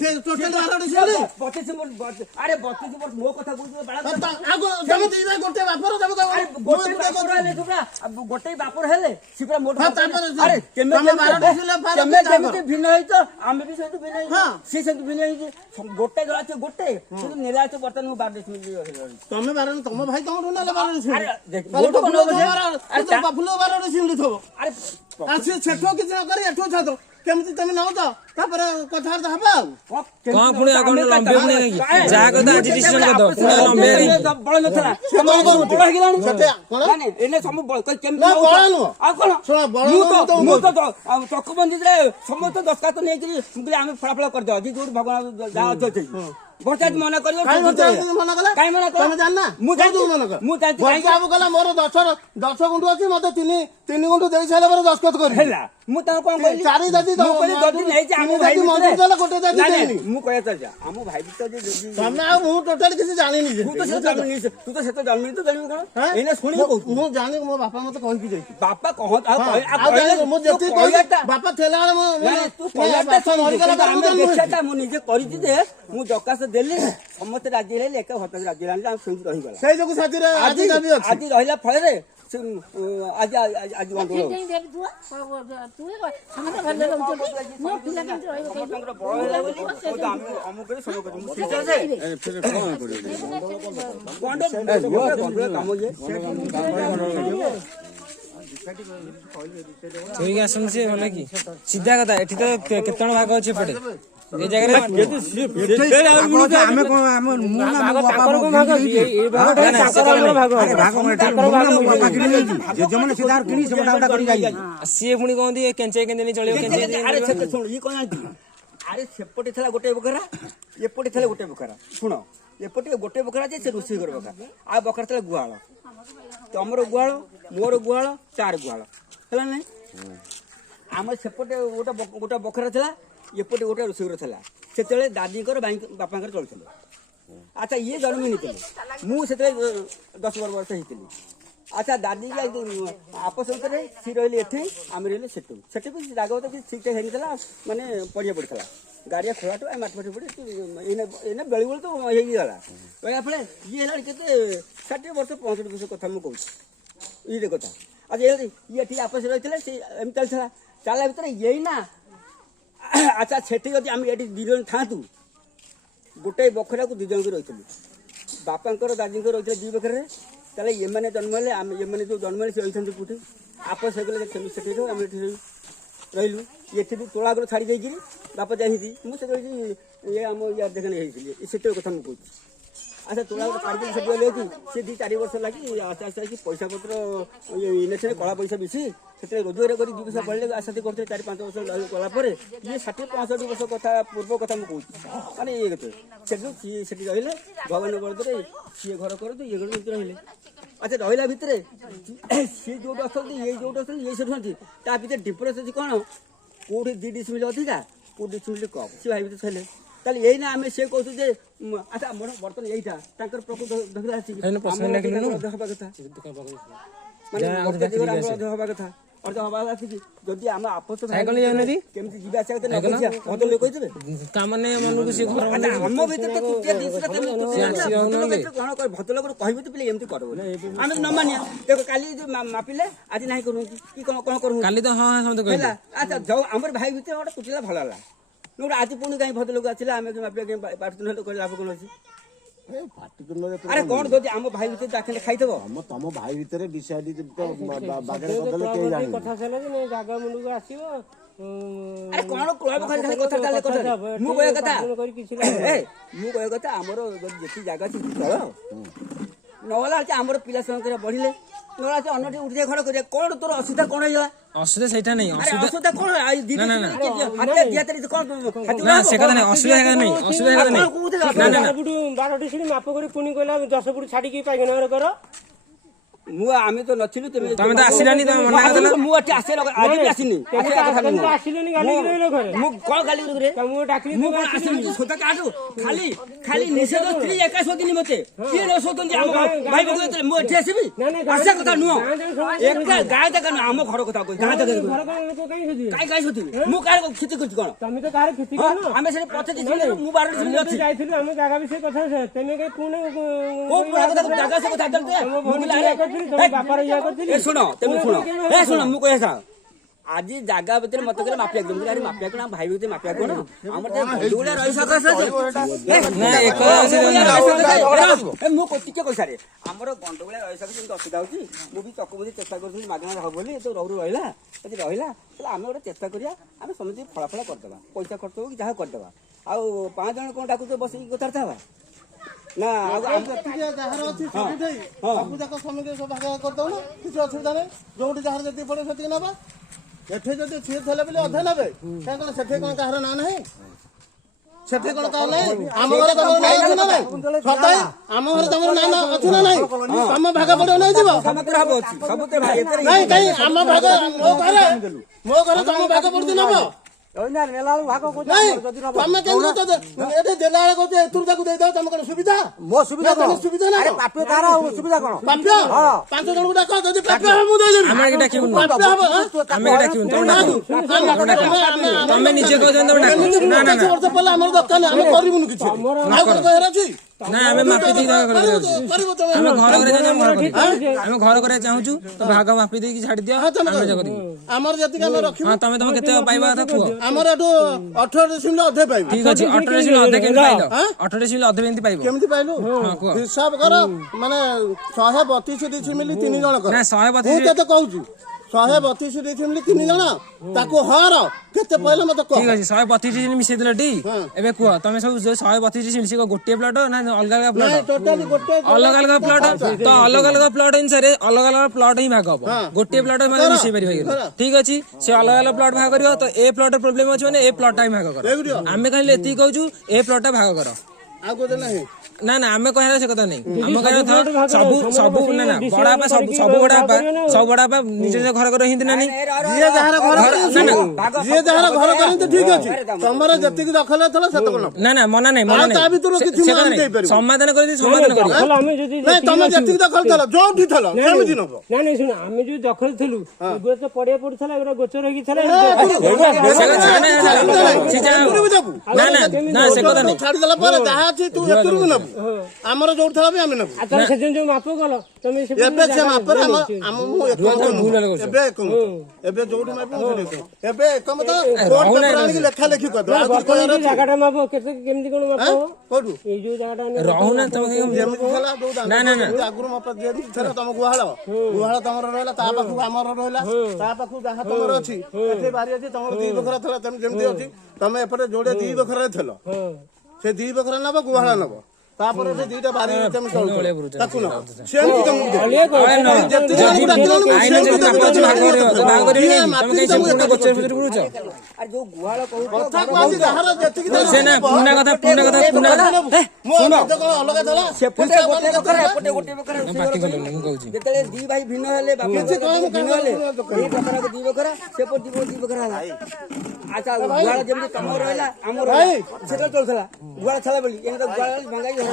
ସେ ଟୋଟାଲ 12ଟି ସିଆଡେ 25 ବର୍ଷ ଆରେ 32 ବର୍ଷ ମୋ କଥା କହୁଛୁ ଆଗ ଯେମିତି ଇଏ ଗୋଟେ ବାପର ଗୋଟେ ବାପର ହେଲେ ସେ ପୁରା ମୋଟ ଆରେ ତମେ 12ଟି ସିଲେ କେମିତି ଭିନ୍ନ ହେଇଛ ଆମେ ବି ସେମିତି ଭିନ୍ନ ହେଇଛୁ ସେ ସେମିତି ଭିନ୍ନ ହେଇଛି ଗୋଟେ ଜଳ ଅଛି ଗୋଟେ କିନ୍ତୁ ନେଲା ଅଛି ବର୍ତ୍ତମାନ ମୁଁ 12 ତମେ 12 ତମ ଭାଇ ତମଠୁ ନେଲେ 12 ସିଲେ ଫୁଲ 12 ସିଲେ ଥବ ଆରେ ସେ ସେଠୁ କିଛି ନ କରି ଏଠୁ ଛାତ କେମିତି ତମେ ନଉଛ ତାପରେ କଥାବାର୍ତ୍ତା ହବା ଆଉ କଣ ପୁଣି ଆଉ କଣ ଲମ୍ବେ ପୁଣି ଯାହା କଥା ଆଜି ଡିସିଜନ କରିଦବ ପୁଣି ଲମ୍ବେ ବଳ ନଥିଲା ବଳ ହେଇଗଲାଣି ମାନେ ଏନେ ସବୁ ବଳ କେମିତି ଆଉ କଣ ମୁଁ ତ ଚକବନ୍ଦୀରେ ସମସ୍ତ ଦସ୍ତଖତ ନେଇକିରି ଆମେ ଫଳାଫଳ କରିଦେବା ଯୋଉଠି ଭଗବାନ ଯାହା ଅଛି ପଞ୍ଚାୟତ ମନା କରିବ କାଇଁ ମନା କଲା କାଇଁ ମନା କଲା ତମେ ଜାଣିନା ମୁଁ ଜାଣିଛି ବାବୁ କହିଲା ମୋର 10 ଗୁଣ୍ଠୁ ଅଛି ମତେ 3 ଗୁଣ୍ଠୁ ଦେଇ ସାରିଲା ପରେ ଦସ୍ତଖତ କରି ହେଲା ମୁଁ ତାଙ୍କୁ କଣ କହିଲି 4 ଦାଦି ଯଦି ନେଇଛି ଆମ ଭାଇ ମନ୍ଦିର ଦେଲେ ଗୋଟେ ଦାଦି ଦେଇନି ମୁଁ କହିବା ଚାଲିଛି ଆମ ଭାଇ ଭିତରେ ତମେ ଆଉ ମୁଁ ଟୋଟାଲି କିଛି ଜାଣିନି ତୁ ତ ସେତ ଜନ୍ମ ତ ଜାଣିବୁ କଣ ଏଇନା ଶୁଣିବୁ କହୁଛୁ ମୁଁ ଜାଣି ମୋ ବାପା ମତେ କହିକି ଯାଇଛି ବାପା କହ ମୁଁ ଯେତିକି କହିଲି ବାପା ଥିଲା ମୁଁ ନିଜେ କରିଛି ଯେ ମୁଁ ଦରଖାସ୍ତ ଦେଲି ସମସ୍ତେ ରାଜି ହେଲେ ଏକା ହଠାତ୍ ରାଜି ହେଲାଣି ଆମେ ସେମିତି ରହିଗଲା ସେଇ ଯୋଗୁ ସାଥିରେ ଆଜି ରହିଲା ଫଳରେ ଆଜି ଗଣ୍ଡଗୋଳ ଠିକ ଆସନ୍ତୁ ସିଏ ଭଲ କି ସିଧା କଥା ଏଠି ତ କେତେ ଜଣ ଭାଗ ଅଛି ଏପଟେ ଏ ଜାଗାରେ ଆମେ କଣ ସିଏ ପୁଣି କହନ୍ତି କେଞ୍ଚେ କେଞ୍ଚେ ଚଳିବ ଆରେ ସେପଟେ ଥିଲା ଗୋଟେ ବଖରା ଏପଟେ ଥିଲା ଗୋଟେ ବଖରା ଶୁଣ ଏପଟେ ଗୋଟେ ବଖରା ଯେ ସେ ରୋଷେଇ ଘର ବଖରା ଆଉ ବଖରା ଥିଲା ଗୁହାଳ ତମର ଗୁହାଳ ମୋର ଗୁହାଳ ଚାର ଗୁହାଳ ହେଲା ନାଇଁ ଆମର ସେପଟେ ଗୋଟେ ବଖରା ଥିଲା ଏପଟେ ଗୋଟେ ରୋଷେଇ ଘର ଥିଲା ସେତେବେଳେ ଦାଦିଙ୍କର ବାପାଙ୍କର ଚଳୁଥିଲେ ଆଚ୍ଛା ଇଏ ଜନ୍ମ ନେଇଥିଲେ ମୁଁ ସେତେବେଳେ 10 ବର୍ଷ ହେଇଥିଲି ଆଚ୍ଛା ଦାଦି ଆପସ ଭିତରେ ସିଏ ରହିଲେ ଏଠି ଆମେ ରହିଲେ ସେଠୁ ସେଠି ବି ଜାଗା ବି ଠିକ୍ ଠାକ୍ ହେଇଥିଲା ମାନେ ପଡ଼ିଆ ପଡ଼ିଥିଲା ଗାଡ଼ିଆ ଖୋଳାଠୁ ଆମେ ମାଟି ଫାଟି ପଡ଼ି ଏଇନା ବେଳେବେଳେ ତ ହେଇଗଲା କହିବା ଫଳେ ଇଏ ହେଲାଣି କେତେ 60 ବର୍ଷ 65 ବର୍ଷ କଥା ମୁଁ କହୁଛି ଇଏ କଥା ଆଚ୍ଛା ଇଏ ଠିକ୍ ଆପସ ରହିଥିଲେ ସେ ଏମିତି ଚାଲିଥିଲା ଚାଲିଲା ଭିତରେ ଏଇନା ଆଚ୍ଛା ସେଠି ଯଦି ଆମେ ଏଠି 2 ଜଣ ଥାଆନ୍ତୁ ଗୋଟେ ବଖରାକୁ 2 ଜଣଙ୍କୁ ରହିଥିଲୁ ବାପାଙ୍କର ଦାଦିଙ୍କର ରହିଥିଲେ 2 ବଖରାରେ ତାହେଲେ ଏମାନେ ଜନ୍ମ ହେଲେ ଆମେ ଏମାନେ ଯେଉଁ ଜନ୍ମ ହେଲେ ସେ ରହିଥାନ୍ତି କେଉଁଠି ଆପସ ହେଇଗଲେ ସେଠି ଆମେ ଏଠି ରହିଲୁ ଏଠି ବି ତୋଳା ଗୋଡ଼ ଛାଡ଼ି ଦେଇକିରି ବାପା ଯାଇଥିଲି ମୁଁ ସେଠି ଇଏ ଆମ ଇଆର ଦେଖାನೆ ହେଇଥିଲି ସେଠି କଥା ମୁଁ କହୁଛି ଆଚ୍ଛା ତୋଳା ଗୋଡ଼ ଛାଡ଼ିକି ସେଠି ଗଲେ କି ସେ 2-4 ବର୍ଷ ଲାଗି ଆସ୍ତେ ଆସ୍ତେ ହେଇକି ପଇସା ପତ୍ର ଇଲେକ୍ସନରେ କଳା ପଇସା ବେଶୀ ସେଥିରେ ରୋଜଗାର କରି 2 ପଇସା ବଢ଼ିଲେ ଆଶାତି କରୁଥିଲେ 4-5 ବର୍ଷ ଗଲା ପରେ ଇଏ 60-65 ବର୍ଷ କଥା ପୂର୍ବ କଥା ମୁଁ କହୁଛି ମାନେ ଇଏ କଥା ସେଠୁ ସିଏ ସେଠି ରହିଲେ ଭଗବାନ ବଳଦରେ ସିଏ ଘର କରନ୍ତୁ ଇଏ ଘର ଏମିତି ରହିଲେ ଆଚ୍ଛା ରହିଲା ଭିତରେ ସିଏ ଯୋଉଠି ଅଛନ୍ତି ଇଏ ଯୋଉଠି ଅଛନ୍ତି ଇଏ ସେଠି ଅଛନ୍ତି ତା ଭିତରେ ଡିଫରେନ୍ସ ଅଛି କ'ଣ କେଉଁଠି 2 ଡିସିମିଲ୍ ଅଧିକା କେଉଁଠି ଡିସିମିଲ୍ କମ୍ ସେ ଭାଇ ଭିତରେ ଥିଲେ ତାହେଲେ ଏଇନା ଆମେ ସେ କହୁଛୁ ଯେ ଆଚ୍ଛା ଆମର ବର୍ତ୍ତମାନ ଏଇଟା ତାଙ୍କର ପ୍ରକୃତ ଧରିଲା ଆସିକି ହବା କଥା ମାନେ ହବା କଥା ଯଦି ଆମ ଆପସ କେମିତି ଯିବା ଆସିବା କଥା କହିଥିଲେ ଆମ ଭିତରେ ଭଦ୍ରଲୋକ କହିବେ ତ ପିଲେ ଏମିତି କରିବ ଆମେ ନ ମାନିଆ ଦେଖ କାଲି ଯୋଉ ମାପିଲେ ଆଜି ନାହିଁ କରୁଛନ୍ତି କି କଣ କରୁଛନ୍ତି କାଲି ତ ହଁ ହେଲା ଆଚ୍ଛା ଯୋଉ ଆମର ଭାଇ ଭିତରେ ଗୋଟେ କୁଟିଲା ଭଲ ହେଲା ଆଜି ପୁଣି କାହିଁ ଭଦ୍ରଲୋକ ଆସିଲା ଆମେ ମାପିବା ବାଟୁନ ହେଲେ କହିଲେ ଲାଭ କଣ ଅଛି ଆରେ କଣ ଯଦି ଆମ ଭାଇ ଭିତରେ ଦାଖଲେ ଖାଇଦେବ ତମ ଭାଇ ଭିତରେ ଡିସାଇଡ୍ କଥା ଚାଲ ଜାଗା ମୁଣ୍ଡକୁ ଆସିବ ଆରେ କଣ କହିବ ଖାଲି କଥା ଚାଲେ କଥା ମୁଁ କହିବା କଥା ଆମର ଯେତିକି ଜାଗା ଅଛି ଚଳ ନହେଲା ହଉଛି ଆମର ପିଲା ସଂଖ୍ୟା ବଢିଲେ ନହେଲା ହଉଛି ଅନ୍ୟ ଟିକେ ଉଠିଯାଏ ଘର କରିବା କଣ ତୋର ଅସୁବିଧା କଣ ହେଇଗଲା ଅସୁବିଧା ସେଇଟା ନାହିଁ ଅସୁବିଧା କଣ ମାପ କରି ପୁଣି କହିଲା 10 ଫୁଟ ଛାଡିକି ପାଇଖାନା ଘର କର ଆମେ ତ ନଥିଲୁ ତମେ ତ ଆସିଲାନି ତମେ ମନା କରିଦେଲ ମୁଁ ଏଠି ଆଜି ବି ଆସିନି ଆସିଲୁନି ଗାଲି କରିଲ ଘରେ ମୁଁ କଣ ଗାଲି କରେ ତମକୁ ଡାକିଲି ମୁଁ କଣ ଆସିଲି ସୋତା କାଟୁ ଖାଲି ଖାଲି ନିଷେଧ ସ୍ତ୍ରୀ ଏକା ଶୋଧିନି ମତେ କିଏ ନ ଶୋଧନ୍ତି ଆମ ଭାଇ ବକୁ ଯେତେବେଳେ ମୁଁ ଏଠି ଆସିବି ଆସିବା କଥା ନୁହଁ ଏକା ଗାଁ ଜାଗା ନୁହଁ ଆମ ଘର କଥା କହୁଛି ଗାଁ ଜାଗା ଘର କାଇଁ ଲୋକ କାଇଁ ଶୋଧିବେ କାଇଁ ଶୋଧିବି ମୁଁ କାହାର କ୍ଷତି କରୁଛି କଣ ତମେ ତ କାହାର କ୍ଷତି କରିନ ଆମେ ସେଠି ପଛେ କିଛି ମୁଁ ବାରରେ ଆମେ ଅଛି ଯାଇଥିଲୁ ଆମ ଜାଗା ବିଷୟରେ କଥା ତମେ କାଇଁ ପୁଣି କୋଉ କଥା ଜାଗା ସେ କଥା ମୁଁ ତମ ବାପାର ଇଏ କରିଥିଲି ଶୁଣ ମୁଁ କହିବା ଆଜି ଜାଗା ଭିତରେ ମତେ କହିଲେ ମାପିଆ କଣ ମାପିଆ କଣ ଭାଇ ଭିତରେ ମାପିଆ କଣ ଆମର ମୁଁ ଟିକେ କହିସାରେ ଆମର ଗଣ୍ଡଗୋଳିଆ ରହିସାରେ ଯେମିତି ଅସୁବିଧା ହଉଛି ମୁଁ ବି ଚକମୁଦି ଚେଷ୍ଟା କରୁଥିଲି ମାଗଣା ହବ ବୋଲି ଏତେ ରହୁ ରହିଲା ଯଦି ରହିଲା ତାହେଲେ ଆମେ ଗୋଟେ ଚେଷ୍ଟା କରିବା ଆମେ ସମସ୍ତେ ଫଳାଫଳ କରିଦେବା ପଇସା ଖର୍ଚ୍ଚ ହଉ କି ଯାହା କରିଦେବା ଆଉ 5 ଜଣ କଣ ଡାକୁଛ ବସିକି କଥାବାର୍ତ୍ତା ହବା ନା ଯାହାର ଅଛି ସବୁ ଯାକ ସମିତି ଭାଗ କରିଦଉନ କିଛି ଅସୁବିଧା ନାହିଁ ଯୋଉଠି ଯାହାର ଯେତିକି ପଡେ ସେତିକି ନେବା ଏଠି ଯଦି ସିଏ ଥିଲେ ବୋଲି ଅଧେ ନେବେ କାହିଁ କଣ ସେଠି କଣ କାହାର ନାଁ ନାହିଁ ସେଠି କଣ କାହାର ନାହିଁ ଆମ ଘରେ ତମର ନାଁ ଅଛି ନା ନାହିଁ ସତାଇ ଆମ ଘରେ ତମର ନାଁ ଅଛି ନା ନାହିଁ ତମ ଭାଗ ପଡିବ ନାଇଁ ଯିବ ନାଇଁ କାଇଁ ଆମ ଭାଗ ମୋ ଘରେ ତମ ଭାଗ ପଡୁଛି ନବ ତମେ କେମିତି ଏଠି ଦେଲା ବେଳେ କହୁଛ ଏଥିରୁ ତାକୁ ଦେଇଦବ ତମେ କଣ ସୁବିଧା ମୋ ସୁବିଧା କଣ ସୁବିଧା ନା ପ୍ରାପ୍ୟ ତାର ଆଉ ସୁବିଧା କଣ ପ୍ରାପ୍ୟ 5 ଜଣଙ୍କୁ ଡାକ ଯଦି ପ୍ରାପ୍ୟ ହବ ମୁଁ ଦେଇଦେବି ଆମେ ଡାକିବୁନି ପ୍ରାପ୍ୟ ହବ ଆମେ ଡାକିବୁନି ତମେ ନିଜେ କହୁଛନ୍ତି ତମେ ଡାକ ନା ନା ନା ବର୍ଷ ପରେ ଆମର ଦରକାର ନାହିଁ ଆମେ କରିବୁନି କିଛି ଆଉ କଣ କହିବାର ଅଛି ନା ଆମେ ମାପି ଦେଇକି କରିବ ତମେ ଆମେ ଘର ଘର କରିବା ଚାହୁଁଛୁ ତ ଭାଗ ମାପି ଦେଇକି ଛାଡି ଦିଅ ଆମେ କରିବୁ ଆମର ଯେତିକି ଆମେ ରଖିବୁ ହଁ ତମେ କେତେ ପାଇବା କଥା କୁହ ଆମର ଏଠୁ 18 ଡେସିମିଲ ଅଧେ ପାଇବୁ ଠିକ ଅଛି 18 ଡେସିମିଲ ଅଧେ କେମିତି ପାଇଲ 18 ଡେସିମିଲ ଅଧେ କେମିତି ପାଇବ କେମିତି ପାଇଲୁ ହିସାବ କର ମାନେ 132 ଡେସିମିଲ 3 ଜଣ କର ନା 132 ମୁଁ କେତେ କହୁଛି 132 ଡେସିମିଲ 3 ଜଣ ତାକୁ ହର କେତେ ପାଇଲ ମତେ କହ ଠିକ ଅଛି 132 ଡେସିମିଲ ମିଶେଇ ଦେଲ ଟି ଏବେ କୁହ ତମେ ସବୁ 132 ଡେସିମିଲ ସେ ଗୋଟିଏ ପ୍ଲଟ ନା ଅଲଗା ଅଲଗା ପ୍ଲଟ ଟୋଟାଲି ଗୋଟେ ଅଲଗା ଅଲଗା ପ୍ଲଟ ତ ଅଲଗା ଅଲଗା ପ୍ଲଟ ଅନୁସାରେ ଅଲଗା ଅଲଗା ପ୍ଲଟ ହିଁ ଭାଗ ହବ ଗୋଟିଏ ପ୍ଲଟ ମାନେ ମିଶେଇ ପାରିବ ଠିକ ଅଛି ସେ ଅଲଗା ଅଲଗା ପ୍ଲଟ ଭାଗ କରିବ ତ ଏ ପ୍ଲଟ ପ୍ରୋବ୍ଲେମ ଅଛି ମାନେ ଏ ପ୍ଲଟ ଟା ହିଁ ଭାଗ କର ଆମେ କହିଲେ ଏତିକି କହୁଛୁ ଏ ପ୍ଲଟ ଟା ଭାଗ କର ଆଉ କୋଉଟା ନାହିଁ ନା ନା ଆମେ କହିବା ସେ କଥା ନାହିଁ ଆମେ କହିବା ସବୁ ସବୁ ନା ନା ବଡାପା ସବୁ ବଡାପା ନିଜ ନିଜ ଘର ଘର ହିନ୍ତି ନା ନାହିଁ ଯିଏ ଯାହାର ଘର କରନ୍ତି ଠିକ ଅଛି ତମର ଯେତିକି ଦଖଲ ଥିଲା ସେତକ ନବ ନା ନା ମନା ନାହିଁ ମନା ତା ଭିତରୁ କିଛି ସମାଧାନ କରିଦି ସମାଧାନ କରିବ ଆମେ ଯଦି ନାଇଁ ତମେ ଯେତିକି ଦଖଲ ଥିଲା ଯୋଉଠି ଥିଲା ସେମିତି ନବ ନାଇଁ ଶୁଣ ଆମେ ଯୋଉ ଦଖଲ ଥିଲୁ ଗୋଚ ପଡିଆ ପଡୁଥିଲା ଏଗୁରା ଗୋଚର ହେଇକି ଥିଲା ନା ନା ନା ସେ କଥା ନାହିଁ ଛାଡିଦେଲା ପରେ ଯାହା ଅଛି ତୁ ଏଥିରୁ ନବୁ ଆମର ଯୋଉଠି ଥିଲା ବି ଆମେ ନବୁ ସେଦିନ ଯୋଉ ମାପ କଲ ତମେ ଏବେ ସେ ମାପରେ ଏବେ ଯୋଉଠି ମାପିବୁ ଏବେ ଏକମତ ଲେଖା ଲେଖି କରିଦବ ଜାଗାଟା ମାପ କେତେ କେମିତି କଣ ମାପ କୋଉଠୁ ଏଇ ଯୋଉ ଜାଗାଟା ରହୁନା ତମେ ଯେମିତି ଥିଲା ନା ନା ନା ଆଗରୁ ମାପ ଯେମିତି ଥିଲା ତମ ଗୁହାଳ ତମର ରହିଲା ତା ପାଖକୁ ଆମର ରହିଲା ତା ପାଖକୁ ଯାହା ତମର ଅଛି ଏଠି ବାରି ଅଛି ତମର 2 ବଖରା ଥିଲା ତମେ ଯେମିତି ଅଛି ତମେ ଏପଟେ ଯୋଉଟେ 2 ବଖରାରେ ଥିଲ ସେ 2 ବଖରା ନବ ଗୁହାଳ ନବ ତାପରେ ସେ 2ଟା ବାରି ତମେ ଚଳୁଛ ତାକୁ ନବ ସେମିତି ତମକୁ ଯେତେବେଳେ 2 ଭାଇ ଭିନ୍ନ ହେଲେ ଆଚ୍ଛା ଗୁହାଳ ଯେମିତି ତମର ରହିଲା ଆମର ସେଟା ଚଳୁଥିଲା ଗୁହାଳ ଥିଲା ବୋଲି ଏମିତି ଗୁହାଳ ଭଙ୍ଗାଇ ହେଲା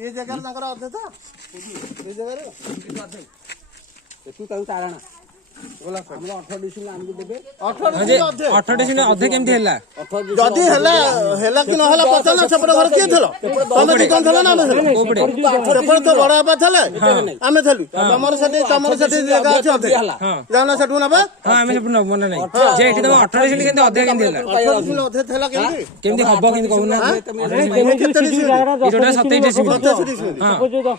ଏ ଜାଗାରେ ତାଙ୍କର ଅଧେ ତ ଏ ଜାଗାରେ ଏଠୁ ତାଙ୍କୁ ତାରଣ ଆମର 18 ଡିସିମିଲ ଆମକୁ ଦେବେ 18 ଡିସିମିଲ ଅଧେ କେମିତି ହେଲା ଯଦି ହେଲା କି ନହେଲା ପଚାରିଲା ସେପଟେ ଘରେ କିଏ ଥିଲ ତମେ ଦି କଣ ଥିଲ ନା ଆମେ ସେପଟେ ତ ବଡ ବାପା ଥିଲେ ଆମେ ଥିଲୁ ତମର ସେଠି ଜାଗା ଅଛି ଅଧେ ଯାଉନା ସେଠୁ ନେବା ହଁ ଆମେ ସେଠୁ ନବୁ ମନେ ନାହିଁ ଯେ ଏଠି ତମ 18 ଡିସିମିଲ କେମିତି ଅଧେ କେମିତି ହେଲା 18 ଡିସିମିଲ ଅଧେ ଥିଲା କେମିତି ହବ କେମିତି କହୁନା କେତେ ଡିସିମିଲ ଏଇଟା 27 ଡିସିମିଲ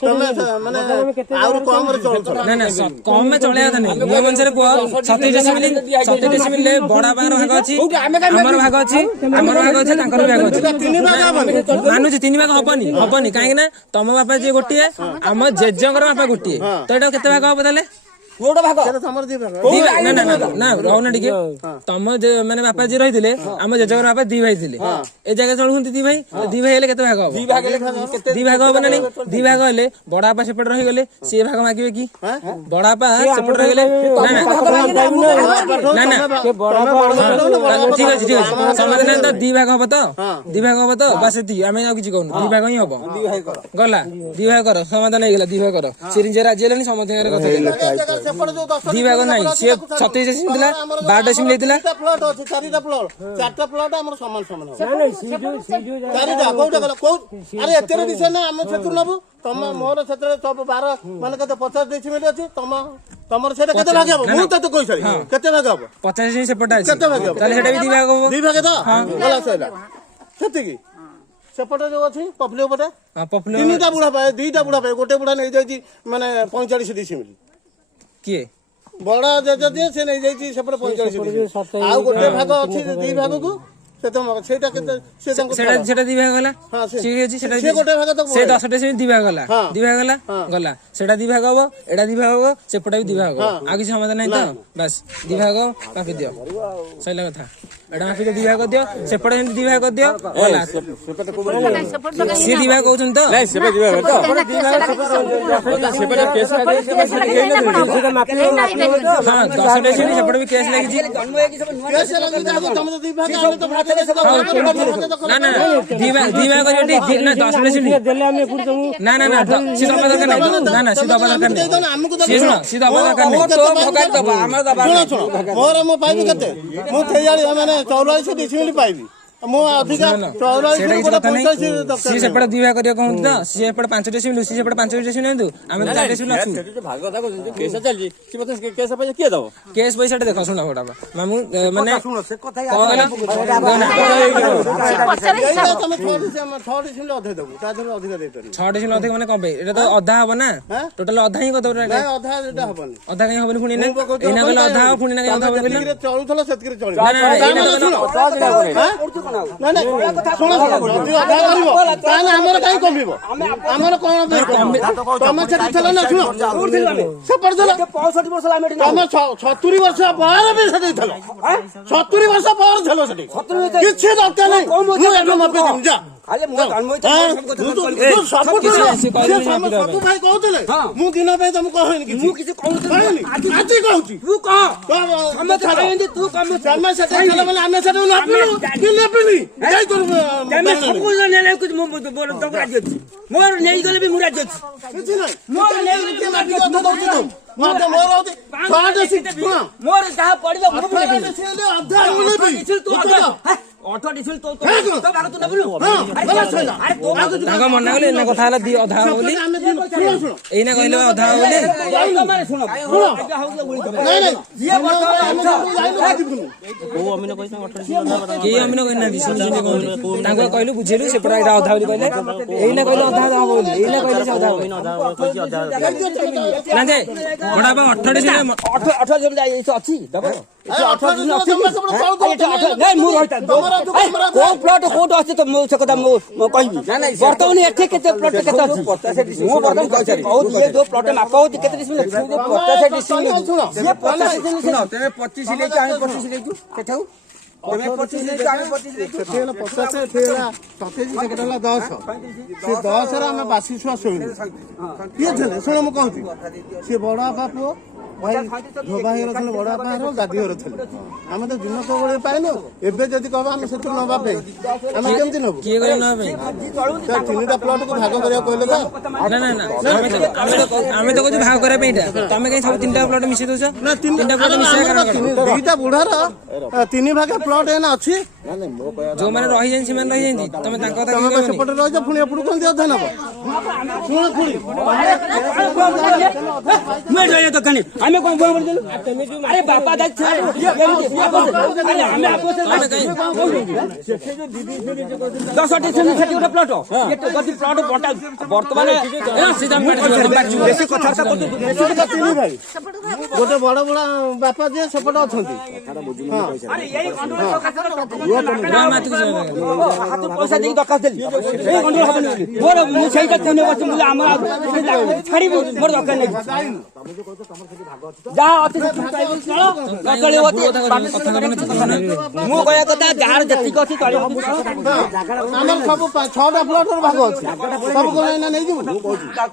ତମେ ମାନେ ଆହୁରି କମରେ ଚଳୁଛ ନା ନା କମ ଚଳେଇବା କଥା ନାହିଁ ନିୟମ ଅନୁସାରେ କୁହ 27 ଡେସିମିଲ ବଡ ବାପାର ଭାଗ ଅଛି ଆମର ଭାଗ ଅଛି ତାଙ୍କର ଭାଗ ଅଛି ମାନୁଛି 3 ଭାଗ ହବନି କାହିଁକି ନା ତମ ବାପା ଯିଏ ଗୋଟିଏ ଆମ ଜେଜେଙ୍କର ବାପା ଗୋଟିଏ ତ ଏଇଟା କେତେ ଭାଗ ହବ ତାହେଲେ ଗୋଟେ ଭାଗ ସେଟା ତମର ଦି ଭାଗ ନା ନା ନା ନା ରହୁନା ଟିକେ ତମ ମାନେ ବାପା ଯିଏ ରହିଥିଲେ ଆମ ଜେଜେଙ୍କର ବାପା ଦି ଭାଇ ଥିଲେ ଏ ଜାଗା ଚଳୁଛନ୍ତି ଦି ଭାଇ ହେଲେ କେତେ ଭାଗ ହବ ଦି ଭାଗ ହବ ନା ନାଇଁ ଦି ଭାଗ ହେଲେ ବଡ ବାପା ସେପଟେ ରହିଗଲେ ସିଏ ଭାଗ ମାଗିବେ କି ବଡ ବାପା ସେପଟେ ରହିଗଲେ ନା ନା ଠିକ ଅଛି ସମାଧାନ ତ ଦି ଭାଗ ହବ ତ ବାସ ସେତିକି ଆମେ ଆଉ କିଛି କହୁନୁ ଦି ଭାଗ ହିଁ ହବ ଗଲା ଦି ଭାଗ କର ସମାଧାନ ହେଇଗଲା ଦି ଭାଗ କର ସେ ନିଜେ ରାଜି ହେଲେନି ସମସ୍ତଙ୍କର କଥା ଦି ଭାଗ ନାହିଁ ସିଏ 27 ଡେସିମିଲ୍ ଥିଲା 12 ଡେସିମିଲ୍ ହେଇଥିଲା ପ୍ଲଟ ଅଛି ଚାରିଟା ପ୍ଲଟ ଆମର ସମାନ ସମାନ ଚାରିଟା କୋଉଟା ଗଲା କୋଉ ଆରେ ଏତେ ବିଷୟ ନା ଆମେ ସେଥିରୁ ନବୁ ତମ ମୋର ସେଥିରେ 12 ମାନେ କେତେ 50 ଡେସିମିଲ୍ ଅଛି ତମର ସେଟା କେତେ ଭାଗ ହବ ମୁଁ ତତେ କହିସାରି କେତେ ଭାଗ ହବ 50 ଡେସିମିଲ୍ ସେପଟେ ଅଛି କେତେ ଭାଗ ହବ ତାହେଲେ ସେଟା ବି ଦି ଭାଗ ହବ ଦି ଭାଗ ତ ଗଲା ସଇଲା ସେତିକି ସେପଟେ ଯୋଉ ଅଛି ପପଲି ପଟେ ତିନିଟା ବୁଢା ପାଏ ଦିଟା ବୁଢା ପାଏ ଗୋଟେ ବୁଢା ନେଇଯାଇଛି ମାନେ 45 ଡେସିମିଲ୍ କିଏ ବଡ ଜେଜେ ଯିଏ ସେ ନେଇଯାଇଛି ସେପଟେ 45 ଡେସିମିଲ୍ ଆଉ ଗୋଟେ ଭାଗ ଅଛି ଦି ଭାଗକୁ ସେଇଟା କେତେ ସେଟା ଦି ଭାଗ ଗଲା ଠିକ ଅଛି ସେଟା ଗୋଟେ ଭାଗ ତ ସେ 10 ଡେସିମିଲ୍ ଦି ଭାଗ ଗଲା ଗଲା ସେଟା ଦି ଭାଗ ହବ ଏଟା ଦି ଭାଗ ହବ ସେପଟା ବି ଦି ଭାଗ ହବ ଆଉ କିଛି ସମାଧାନ ନାହିଁ ତ ବାସ୍ ଦି ଭାଗ ମାପି ଦିଅ ସଇଲା କଥା ଏଟା ମାପି ଦି ଭାଗ ଦିଅ ସେପଟେ ସେମିତି ଦି ଭାଗ ଦିଅ ଗଲା ସିଏ ଦି ଭାଗ କହୁଛନ୍ତି ତ ହଁ 10 ଡେସିମିଲ୍ ସେପଟେ ବି କେସ୍ ଲାଗିଛି ନା ନା ଦି ଭାଗ କରିବ ନା 10 ଡେସିମିଲ୍ ନା ନା ନା ସିଏ ଦବା ଦରକାର ନାହିଁ ନା ନା ସିଏ ଦବା ଦରକାର ନାହିଁ ସିଏ ଶୁଣ ସିଏ ଦବା ଦରକାର ନାହିଁ ମୋର ମୁଁ ପାଇବି କେତେ ମୁଁ ସେଇଆଳି ମାନେ 84 ଡେସିମିଲ୍ ପାଇବି ମୁଁ ଅଧିକା 84 ସିଏ ସେପଟେ ଦି ଭାଗ କରିବା କହୁଛନ୍ତି ତ ସିଏ ଏପଟେ 5 ଡେସିମିଲ୍ ସିଏ ସେପଟେ 5 ଡେସିମିଲ୍ ନିଅନ୍ତୁ ଆମେ 4 ଡେସିମିଲ୍ ଅଛୁ କେସ୍ ପଇସାଟା ଦେଖ ଶୁଣ ଗୋଟା ମାମୁଁ ମାନେ ତମେ 6 ଡେସିମିଲ୍ ଅଧିକ ଦେବୁ ତା ଦେହରେ ଅଧିକ ଦେଇପାରିବି 6 ଡେସିମିଲ୍ ଅଧିକ ମାନେ କଣ ପାଇଁ ଏଟା ତ ଅଧା ହବ ନା ଟୋଟାଲ ଅଧା ହିଁ କଥା ଅଧା ଏଟା ହବନି ଅଧା କାଇଁ ହବନି ପୁଣି ଏଇନା କହିଲେ ଅଧା ହବ ପୁଣି ଅଧା ହବ କହିଲେ ଚଳୁଥିଲ ସେତିକି ଚଳିବ ନା ନା ଏଇନା ଶୁଣ ଯଦି ଅଧା କରିବ ତାହେଲେ ଆମର କାହିଁ କମିବ ଆମର କଣ ତମେ ସେଠି ଥିଲ ନା ଶୁଣ ସେପଟେ ଥିଲ ତମେ 70 ବର୍ଷ ପରେ ବି ସେଠି ଥିଲ 70 ବର୍ଷ ପରେ ଥିଲ ସେଠି କିଛି ଦରକାର ନାହିଁ ମୁଁ ଏଠୁ ମପିଦେବି ଯା ସବୁ ଭାଇ କହୁଥିଲେ ମୁଁ ଦିନ ପାଇଁ ତମକୁ କହିନି କିଛି ଆଜି କହୁଛି ତମେ ସେଠି ଥିଲ ମାନେ ଆମେ ସେଠି ନେବିନୁ କି ନେବିନି ମୋର ନେଇଗଲେ ବି ମୁଁ ରାଜି ଅଛି କିଛି ନାହିଁ ମୋର ଯାହା ପଡିବ ତାଙ୍କ ମନା କଲେ ଏଇନା କଥା ହେଲା ଦି ଅଧା ହବ ବୋଲି ଏଇନା କହିଲେ ଅଧା ହବ ବୋଲି କେହି ଅମିନ କହିନାହାନ୍ତି ଶୁଣି କହୁନି ତାଙ୍କୁ କହିଲୁ ବୁଝେଇଲୁ ସେପଟେ ଏଇଟା ଅଧା ବୋଲି କହିଲେ ଏଇନା କହିଲେ ଅଧା ହବ ବୋଲି ଏଇନା କହିଲେ ସେ ଅଧା ହବ ନା ଯେ ବଡ ବାପା 18 ଅଛି କୋଉ ପ୍ଲଟ କୋଉଠି ଅଛି ତ ମୁଁ ସେ କଥା ମୁଁ କହିବି ବର୍ତ୍ତମାନ ଏଠି କେତେ ପ୍ଲଟ କେତେ ଅଛି ମୁଁ ବର୍ତ୍ତମାନ କହିସାରି କହୁଛି ଏ ଯୋଉ ପ୍ଲଟ ମାପ ହଉଛି କେତେ ଡିସିମିଲ୍ 50 ଡିସିମିଲ୍ 25 ନେଇଛୁ ଆମେ 25 ନେଇଛୁ ସେଠାକୁ ତମେ 25 ନେଇଛୁ ଆମେ 25 ନେଇଛୁ ସେଠି ହେଲା 50 ଏଠି ହେଲା 27 ସେକେଣ୍ଡ ହେଲା 10 ସେ 10 ରେ ଆମେ ବାସି ଛୁଆ ଶୋଇଲୁ କିଏ ଥିଲେ ଶୁଣ ମୁଁ କହୁଛି ସେ ବଡ ବାପା ପୁଅ ଭାଇ ଧୋବା ହେଇଗଲା ଥିଲେ ବଡ ବାପା ଘର ଦାଦି ଘର ଥିଲେ ଆମେ ତ ଦିନ କୋଉଭଳି ପାଇନୁ ଏବେ ଯଦି କହିବ ଆମେ ସେଥିରୁ ନବା ପାଇଁ ଆମେ କେମିତି ନବୁ କିଏ କହିଲେ ନବା ପାଇଁ ତିନିଟା ପ୍ଲଟକୁ ଭାଗ କରିବାକୁ କହିଲେ ବା ନା ନା ନା ଆମେ ତ କହୁଛୁ ଭାଗ କରିବା ପାଇଁ ଏଇଟା ତମେ କାଇଁ ସବୁ ତିନିଟା ପ୍ଲଟ ମିଶେଇ ଦଉଛ ନା ତିନିଟା ପ୍ଲଟ ଦିଟା ବୁଢାର 3 ଭାଗ ପ୍ଲଟ ଏନା ଅଛି ଯୋଉମାନେ ରହିଯାଇଛନ୍ତି ସେମାନେ ରହିଯାଇଛନ୍ତି ତମେ ତାଙ୍କ କଥା ତମେ ସେପଟେ ରହିଛ ପୁଣି ଏପଟକୁ କେମିତି ଅଧା ନବ ଶୁଣ ପୁଣି ଦୋକାନୀ ଆମେ କଣ କରିଦେଲୁ ଆରେ ବାପା ଆମେ 10 ଡିସିମିଲ୍ ସେଠି ଗୋଟେ ପ୍ଲଟ ପ୍ଲଟ ବର୍ତ୍ତମାନ ବେଶୀ କଥାବାର୍ତ୍ତା କରୁଛୁ ଭାଇ ଗୋଟେ ବଡ ବଡ ବାପା ଯିଏ ସେପଟେ ଅଛନ୍ତି ପଇସା ଦେଇକି ଦରକାର ଦେଲି ମୋର ମୁଁ ସେଇଟା ଆମର ଛାଡ଼ିବୁ ମୋର ଦରକାର ନାହିଁ ଯାହା ଅଛି ଚଳିବ ମୁଁ କହିବା କଥା ଯାହାର ଯେତିକି ଅଛି ଚଳିବ ଆମର ସବୁ 6ଟା ପ୍ଲଟର ଭାଗ ଅଛି ସବୁ କଣ ଏଇନା ନେଇଯିବୁ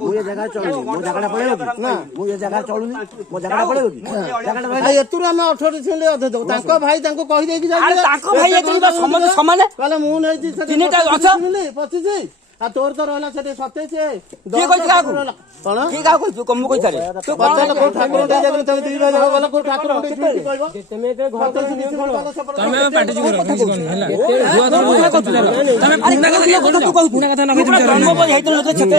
ମୁଁ ଏ ଜାଗାରେ ଚଳୁନି ମୋ ଜାଗାଟା ପଳେଇବ କି ନା ମୁଁ ଏ ଜାଗାରେ ଚଳୁନି ମୋ ଜାଗାଟା ପଳେଇବ କି ଜାଗାଟା ଆଉ ଏଥିରୁ ଆମେ 18 ଛେଣ୍ଡି ଅଧେ ଦେବୁ ତାଙ୍କ ଭାଇ ତାଙ୍କୁ କହିଦେଇକି ଯାଇଥିଲେ ତାଙ୍କ ଭାଇ ଏଥିରୁ ତ ସମସ୍ତେ ସମାନ କହିଲେ ମୁଁ ନେଇଛି ତିନିଟା ଗଛ। 25 ଆଉ ତୋର ତ ରହିଲା ସେଠି 27 କିଏ କହିଛି କାହାକୁ କଣ କିଏ କାହାକୁ କହିଛୁ କମୁ କହିଥାରେ ତୁ ପଚାରିଲେ କୋଉ ଠାକୁର ଯାଇଥିଲେ ତମେ 2 ଭାଇ ଯାକ ଗଲେ କୋଉ ଠାକୁର କହିବ ତମେ ଯେତେବେଳେ ଘର କରି ନିଅ କଣ ତମେ ପାଟି ଚୁପ କର କିଛି କରୁନି ହେଲା ତମେ ପୁରୁଣା କଥା ନ କହିଥିବ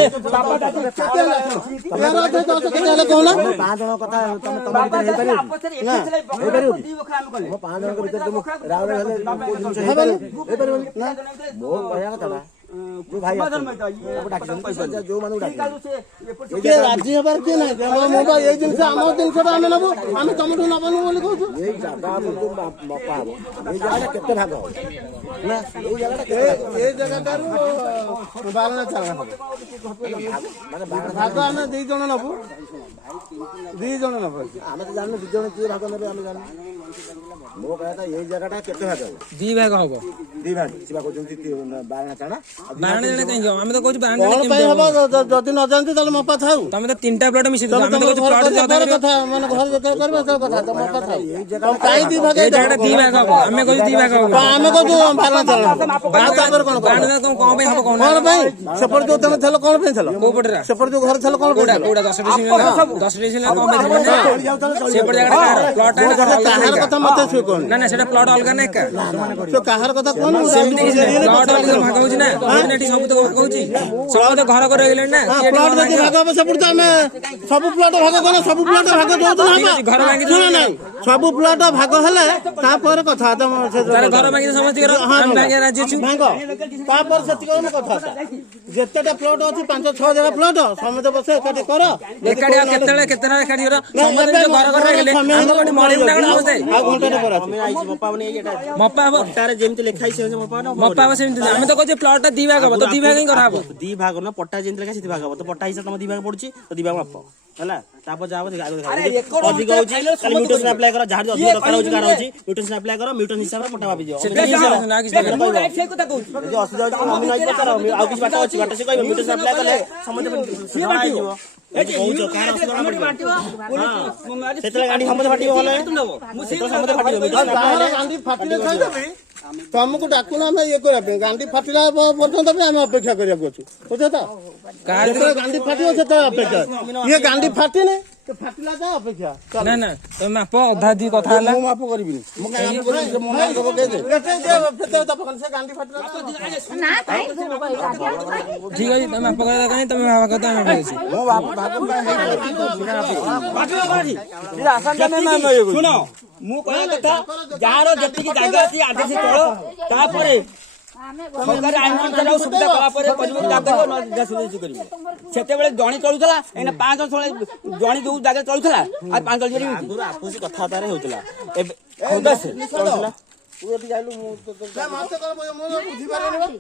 କହୁନ 5 ଜଣ କଥା ତମେ ତମ ଭିତରେ ହେଇପାରିବ କି ମୋ 5 ଜଣଙ୍କ ଭିତରେ ତମ ରାଉଳ ହେଲେ କୋଉ ଜିନିଷ ହେଇପାରିବନି ନା ମୋ କହିବା କଥାଟା ଯୋଉ ଭାଇ ଯୋଉ ମାନଙ୍କୁ ଡାକିବେ କିଏ ରାଜି ହେବାର କିଏ ନାହିଁ ମୋ ଭାଇ ଏଇ ଜିନିଷ ଆମ ଜିନିଷଟା ଆମେ ନେବୁ ଆମେ ତମଠୁ ନବନୁ ବୋଲି କହୁଛୁ ଏଇ ଜାଗା ଯୋଉ ମପା ହବ ଏଇ ଜାଗାଟା କେତେ ଭାଗ ହବ ନା ଏଇ ଜାଗାଟା ଏଇ ଜାଗାଟାରୁ 12 ଚାଳନା ହବ ମାନେ ଭାଗ ଆମେ 2 ଜଣ ନବୁ 2 ଜଣ ନବୁ ଆମେ ତ ଜାଣିନୁ 2 ଜଣ କିଏ ଭାଗ ନେବେ ଆମେ ଜାଣିନୁ ମୋ କହିବା ଏଇ ଜାଗାଟା କେତେ ଭାଗ ହବ 2 ଭାଗ ହବ 2 ଭାଗ ଶିବା କହୁଛନ୍ତି 12 ଚାଣା ବାରଣ ଜଣେ କାହିଁକି ହବ? ଆମେ ତ କହୁଛୁ ବାରଣ କଣ ପାଇଁ ହବ ଯଦି ନ ଜାଣିଛୁ ତାହେଲେ ମପା ଥାଉ ତମେ ତ 3ଟା ପ୍ଲଟ ମିଶେଇ ତମେ ଆମେ ତ କହୁଛୁ ପ୍ଲଟ ତମ କଥା ମାନେ ଘର ଯେତେବେଳେ କରିବ ସେ କଥା ତମ ମପା ଥାଉ କାହିଁ 2 ଭାଗ ଏଇ ଜାଗାଟା 2 ଭାଗ ହବ ଆମେ କହୁଛୁ 2 ଭାଗ ହବ ଆମେ କହୁଛୁ 12 ଚାଳନା ହବ ଆଉ ତାପରେ କଣ ବାରଣ କଣ ପାଇଁ ହବ କଣ କଣ ପାଇଁ ସେପଟେ ଯୋଉ ତମେ ଥିଲ କଣ ପାଇଁ ଥିଲ କୋଉ ପଟରେ ସେପଟେ ଯୋଉ ଘର ଥିଲ କଣ ପାଇଁ ଥିଲ କୋଉଟା 10 ଡିସିଜନ କଣ ପାଇଁ ସେପଟେ ଜାଗାଟା ପ୍ଲଟ କାହାର କଥା ମତେ ସେ କହୁନି ନା ନା ସେଟା ପ୍ଲଟ ଅଲଗା ନା ଏକା ସେ କାହାର କଥା କହୁନି ସେମିତି କିଛି ନାହିଁ ପ୍ଲଟ ଅଲଗା ଭାଗ ହଉଛି ନା ଏଠି ସବୁ ତ ଭାଗ ହଉଛି ସମସ୍ତେ ଘର କରି ହେଇଗଲେଣି ନା କିଏ ପ୍ଲଟ ଯଦି ଭାଗ ହବ ସେପଟେ ତ ଆମେ ସବୁ ପ୍ଲଟ ଭାଗ କଲେ ସବୁ ପ୍ଲଟ ଭାଗ ଦଉଛୁ ନା ଘର ଭାଙ୍ଗି ଶୁଣ ନାଇଁ ସବୁ ପ୍ଲଟ ଭାଗ ହେଲେ ତାପରେ କଥା ତମ ଘର ଭାଙ୍ଗି ସମସ୍ତଙ୍କର ଆମେ ଭାଙ୍ଗିବା ରାଜି ଅଛୁ ଭାଙ୍ଗ ତାପରେ ସେତିକି ଆମେ କଥା ଯେତେଟା ପ୍ଲଟ ଅଛି 5-6 ଜାଗା ପ୍ଲଟ ସମସ୍ତେ ବସେ ଏକାଠି କର ଏକାଠି ଆଉ କେତେବେଳେ ଏକାଠି କର ସମସ୍ତେ ନିଜ ଘର ଘର ହେଇଗଲେ ଆମେ କୋଠି ମରିବୁ ନା କଣ ସମସ୍ତେ ଆଉ ଘଣ୍ଟାଟେ ପରେ ଅଛି ମପା ହବ ଯେମିତି ଲେଖା ହେଇଛି ସେମିତି ମପା ହବ ମପା ହବ ସେମିତି ଆମେ ତ କହୁଛେ ପ୍ଲଟ ଟା 2 ଭାଗ ହବ ତ 2 ଭାଗ ହିଁ କରାହବ 2 ଭାଗ ନା ପଟ୍ଟା ଯେମିତି ଲେଖା ସେମିତି ଭାଗ ହବ ତ ପଟ୍ଟା ହିସାବରେ ତମ 2 ଭାଗ ପଡୁଛି ତ 2 ଭାଗ ମାପ ହେଲା ତାପରେ ଯାହା ଅଧିକ ହଉଛି ତାହେଲେ ମ୍ୟୁଟେସନ ଆପ୍ଲାଏ କର ଯାହାର ଅଧିକ ଦରକାର ହଉଛି କାହାର ହଉଛି ମ୍ୟୁଟେସନ ଆପ୍ଲାଏ କର ମ୍ୟୁଟେସନ ହିସାବରେ ପଟ୍ଟା ମାପି ଦିଅ ଯଦି ଅସୁବିଧା ହଉଛି ଆମେ ନାଇଁ ପଚାର ଆଉ କିଛି ବାଟ ଅଛି ବାଟ ସେ କହିବ ମ୍ୟୁଟେସନ ଆପ୍ଲାଏ କଲେ ସମସ୍ତେ ଜଣା ହେଇଯିବ କହୁଛ କାହାର ଅସୁବିଧା ସେତେବେଳେ ଗାଡି ସମସ୍ତେ ଫାଟିବ ଭଲ ସମସ୍ତେ ଫାଟିବ ଗାଣ୍ଡି ଫାଟିଲେ କହିଦେବି ତମକୁ ଡାକୁନ ଆମେ ଇଏ କରିବା ପାଇଁ ଗାଣ୍ଡି ଫାଟିଲା ପର୍ଯ୍ୟନ୍ତ ବି ଆମେ ଅପେକ୍ଷା କରିବାକୁ ଅଛୁ ବୁଝ ତ ଯେତେବେଳେ ଗାଣ୍ଡି ଫାଟିବ ସେତେବେଳେ ଅପେକ୍ଷା ଇଏ ଗାଣ୍ଡି ଫାଟିନି ଫାଟିଲା ଯାଏ ଅପେକ୍ଷା ନା ନା ତମେ ମାପ ଅଧା ଦି କଥା ହେଲା ମୁଁ ମାପ କରିବିନି ମୁଁ ଗାଣ୍ଡି ଫାଟିଲା ଠିକ ଅଛି ତମେ ମାପ କରିବା କାହିଁ ତମେ ଭାଗ କଥା ଆମେ ଭାବୁଛି ଶୁଣ ମୁଁ କହିବା କଥା ଯାହାର ଯେତିକି ଜାଗା ଅଛି ଆଗେ ସେ ଚଳ ତାପରେ ସରକାର ଆଇନ ଅନୁସାରେ ସୁବିଧା କଲା ପରେ କରିବେ କରିବେ ସେତେବେଳେ ଜଣେ ଚଳୁଥିଲା ଏଇନା 5 ଜଣ ଜଣେ ଯୋଉ ଜାଗା ଚଳୁଥିଲା ଆଉ 5 ଜଣ ଆଗରୁ ଆପୋଷ କଥାବାର୍ତ୍ତାରେ ହଉଥିଲା ଏବେ ତୁ ଏଠି ଯାଇଲୁ ମୁଁ ବୁଝିପାରିନି